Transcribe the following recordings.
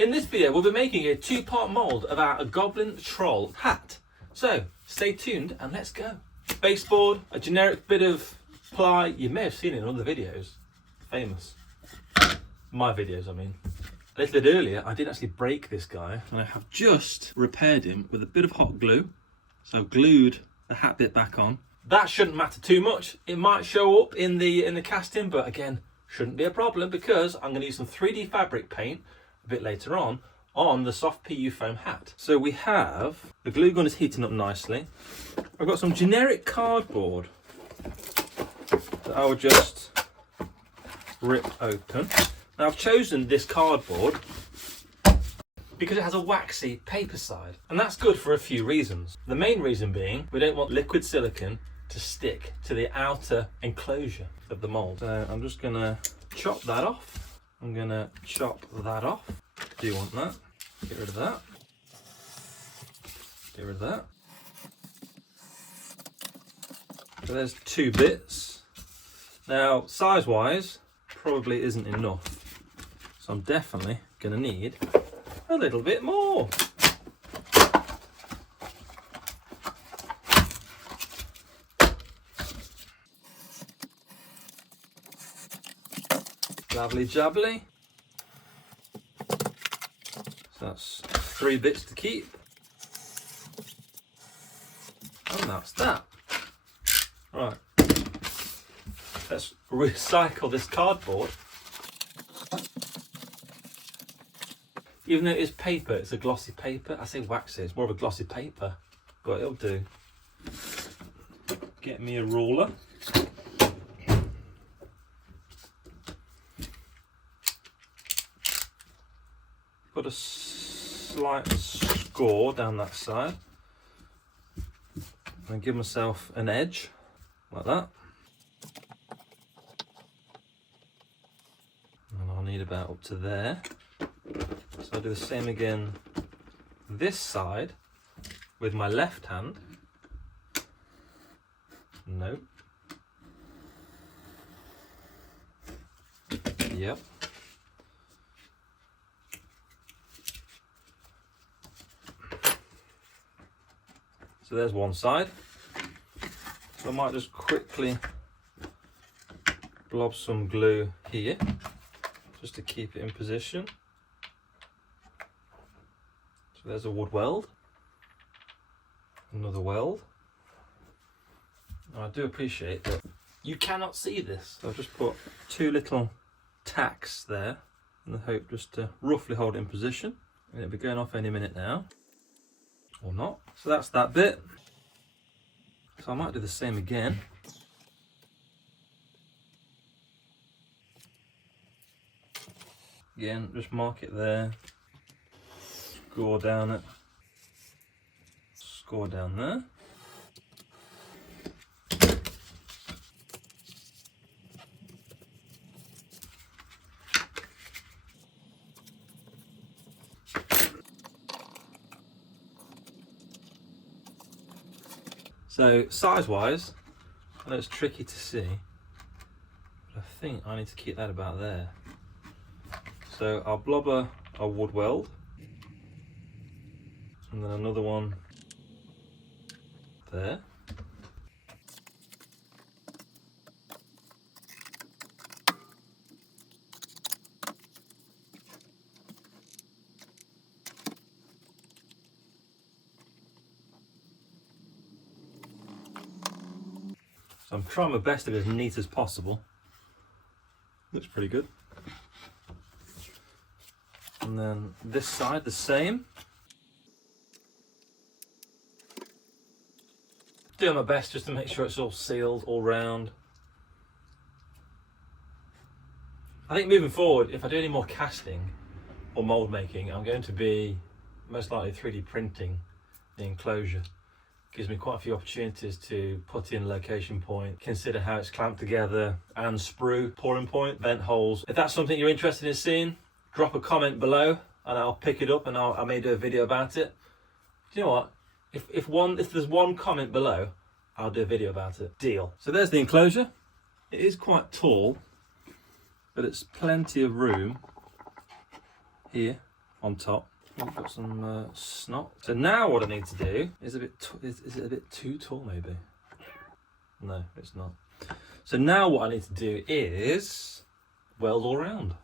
In this video, we'll be making a 2-part mould of our goblin troll hat. So, stay tuned and let's go. Baseboard, a generic bit of ply. You may have seen it in other videos. Famous. My videos, I mean. A little bit earlier, I did actually break this guy, and I have just repaired him with a bit of hot glue. So I've glued the hat bit back on. That shouldn't matter too much. It might show up in the casting, but again, shouldn't be a problem because I'm going to use some 3D fabric paint a bit later on the soft PU foam hat. So we have, the glue gun is heating up nicely. I've got some generic cardboard that I will just rip open. Now I've chosen this cardboard because it has a waxy paper side, and that's good for a few reasons. The main reason being we don't want liquid silicone to stick to the outer enclosure of the mould. So I'm just gonna chop that off. I'm gonna chop that off. Do you want that? Get rid of that. Get rid of that. So there's 2 bits. Now, size-wise, probably isn't enough. So I'm definitely gonna need a little bit more. Lovely jubbly. So that's 3 bits to keep. And that's that. Right. Let's recycle this cardboard. Even though it is paper, it's a glossy paper. I say waxy, it's more of a glossy paper, but it'll do. Get me a ruler. Put a slight score down that side. And give myself an edge, like that. And I'll need about up to there. So I'll do the same again this side with my left hand. No. Yep. So there's one side. So I might just quickly blob some glue here just to keep it in position. So there's a wood weld, another weld. I do appreciate that you cannot see this. So I've just put 2 little tacks there in the hope just to roughly hold it in position. And it'll be going off any minute now, or not. So that's that bit. So I might do the same again. Again, just mark it there. Score down it. Score down there. So size-wise, I know it's tricky to see, but I think I need to keep that about there. So I'll blob a wood weld, and then another one there. So I'm trying my best to be as neat as possible. Looks pretty good. And then this side the same. Doing my best just to make sure it's all sealed all round. I think moving forward, if I do any more casting or mould making, I'm going to be most likely 3D printing the enclosure. Gives me quite a few opportunities to put in location point, consider how it's clamped together, and sprue, pouring point, vent holes. If that's something you're interested in seeing, drop a comment below and I'll pick it up and I may do a video about it. Do you know what? If there's one comment below, I'll do a video about it. Deal. So there's the enclosure. It is quite tall, but it's plenty of room here on top. I've got some snot. So now what I need to do is is it a bit too tall maybe? No, it's not. So now what I need to do is weld all around.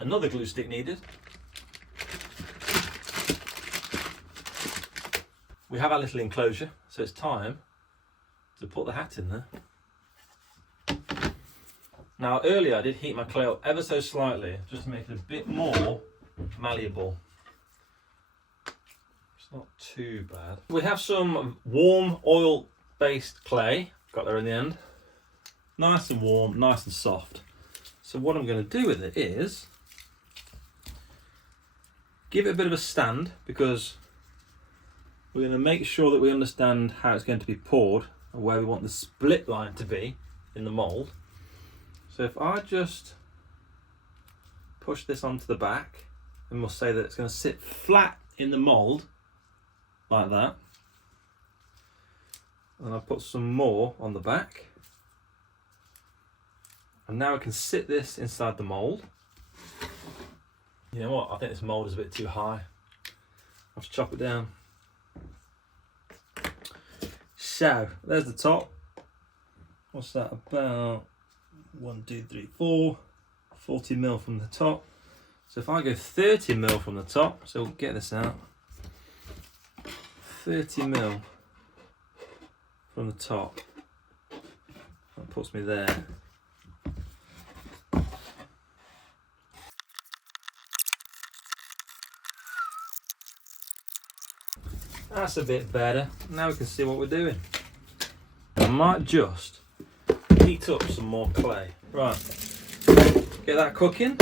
Another glue stick needed. We have our little enclosure, so it's time to put the hat in there. Now earlier I did heat my clay up ever so slightly, just to make it a bit more malleable. It's not too bad. We have some warm oil-based clay, got there in the end. Nice and warm, nice and soft. So what I'm going to do with it is give it a bit of a stand, because we're going to make sure that we understand how it's going to be poured and where we want the split line to be in the mould. So if I just push this onto the back, and we'll say that it's going to sit flat in the mould like that, and I'll put some more on the back, and now I can sit this inside the mould. You know what, I think this mould is a bit too high. I'll have to chop it down. So there's the top. What's that, about 1, 2, 3, 4, 40 mil from the top. So if I go 30 mil from the top, so we'll get this out, 30 mil from the top, that puts me there. That's a bit better. Now we can see what we're doing. I might just heat up some more clay. Right, get that cooking.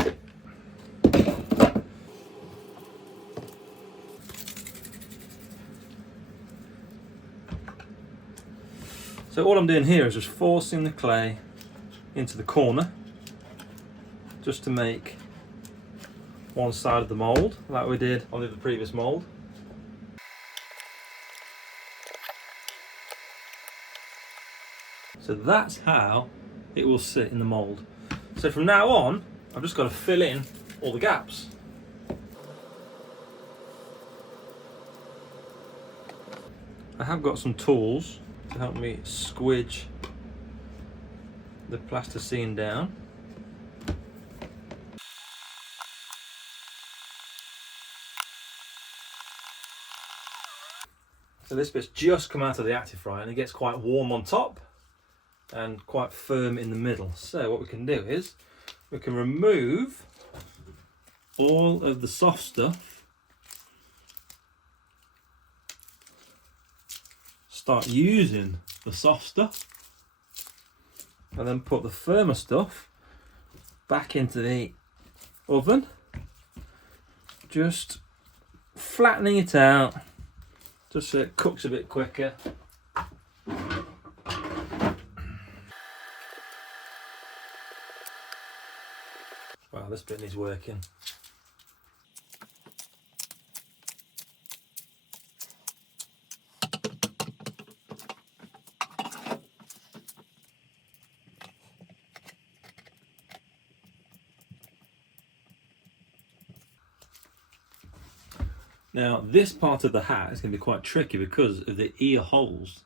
So all I'm doing here is just forcing the clay into the corner, just to make one side of the mould, like we did on the previous mould. So that's how it will sit in the mould. So from now on, I've just got to fill in all the gaps. I have got some tools to help me squidge the plasticine down. So this bit's just come out of the active fryer and it gets quite warm on top and quite firm in the middle. So what we can do is we can remove all of the soft stuff, start using the soft stuff, and then put the firmer stuff back into the oven, just flattening it out just so it cooks a bit quicker. Wow, this bit needs working. Now this part of the hat is going to be quite tricky because of the ear holes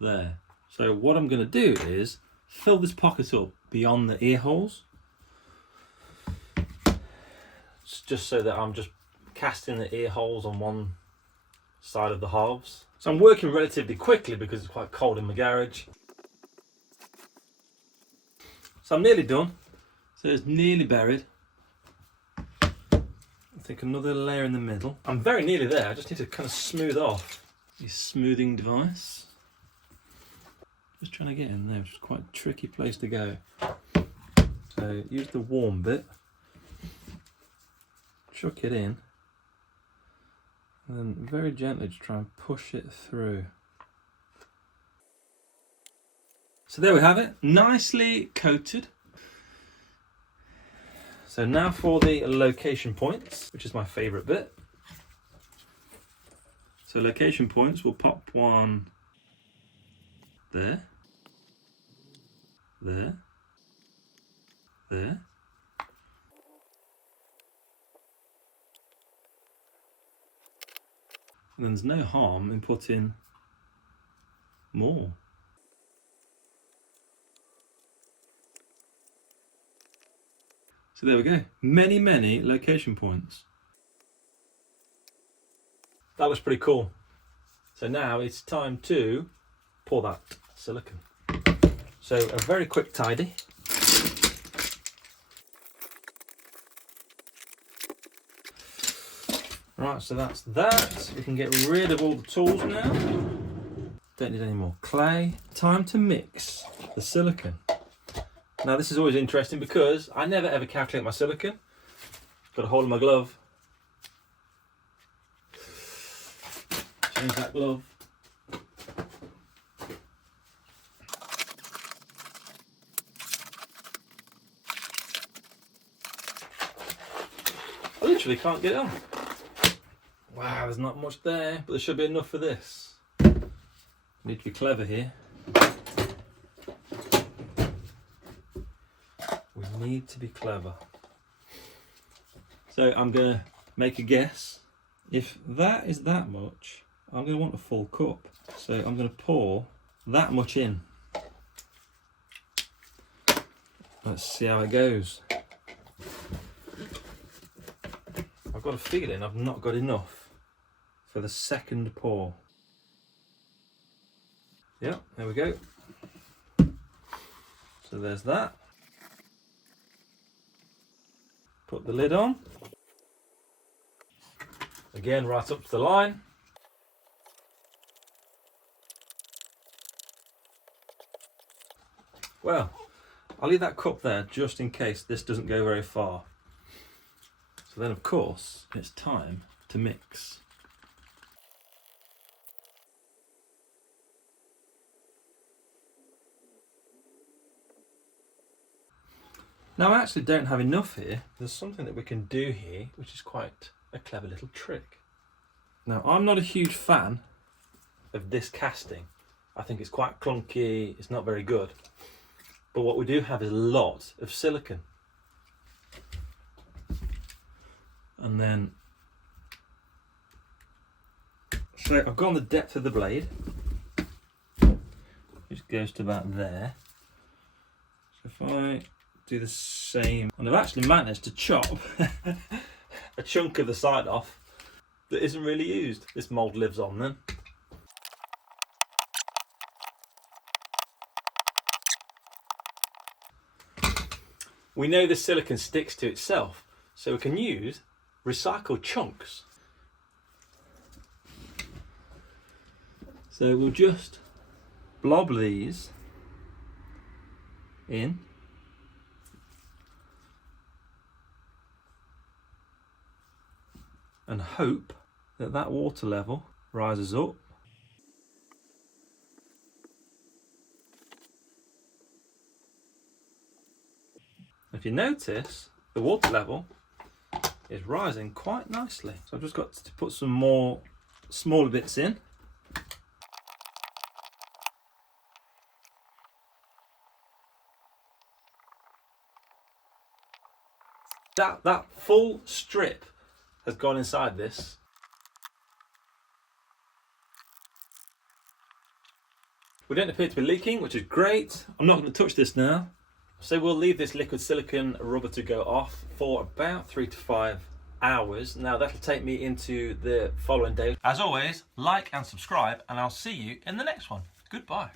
there. So what I'm going to do is fill this pocket up beyond the ear holes, just so that I'm just casting the ear holes on one side of the halves. So I'm working relatively quickly because it's quite cold in my garage. So I'm nearly done. So it's nearly buried. I think another layer in the middle. I'm very nearly there. I just need to kind of smooth off the smoothing device. Just trying to get in there, which is quite a tricky place to go. So use the warm bit, chuck it in, and then very gently just try and push it through. So there we have it, nicely coated. So now for the location points, which is my favourite bit. So location points, we'll pop one there, there, there. And there's no harm in putting more. So there we go, many, many location points. That was pretty cool. So now it's time to pour that silicone. So a very quick tidy. Right, so that's that. We can get rid of all the tools now. Don't need any more clay. Time to mix the silicone. Now this is always interesting because I never ever calculate my silicone. Got a hole in my glove. Change that glove. I literally can't get it on. Wow, there's not much there, but there should be enough for this. Need to be clever here. We need to be clever. So I'm going to make a guess. If that is that much, I'm going to want a full cup. So I'm going to pour that much in. Let's see how it goes. I've got a feeling I've not got enough for the second pour. Yeah, there we go. So there's that. Put the lid on. Again, right up to the line. Well, I'll leave that cup there just in case this doesn't go very far. So then, of course, it's time to mix. Now I actually don't have enough here. There's something that we can do here, which is quite a clever little trick. Now I'm not a huge fan of this casting. I think it's quite clunky, it's not very good. But what we do have is a lot of silicone. And then, so I've gone the depth of the blade, which goes to about there. So if I do the same, and I've actually managed to chop a chunk of the side off that isn't really used. This mould lives on then. We know the silicone sticks to itself, so we can use recycled chunks. So we'll just blob these in. And hope that that water level rises up. If you notice, the water level is rising quite nicely. So I've just got to put some more smaller bits in. That full strip has gone inside this. We don't appear to be leaking, which is great. I'm not going to touch this now. So we'll leave this liquid silicone rubber to go off for about 3 to 5 hours. Now that'll take me into the following day. As always, like and subscribe, and I'll see you in the next one. Goodbye.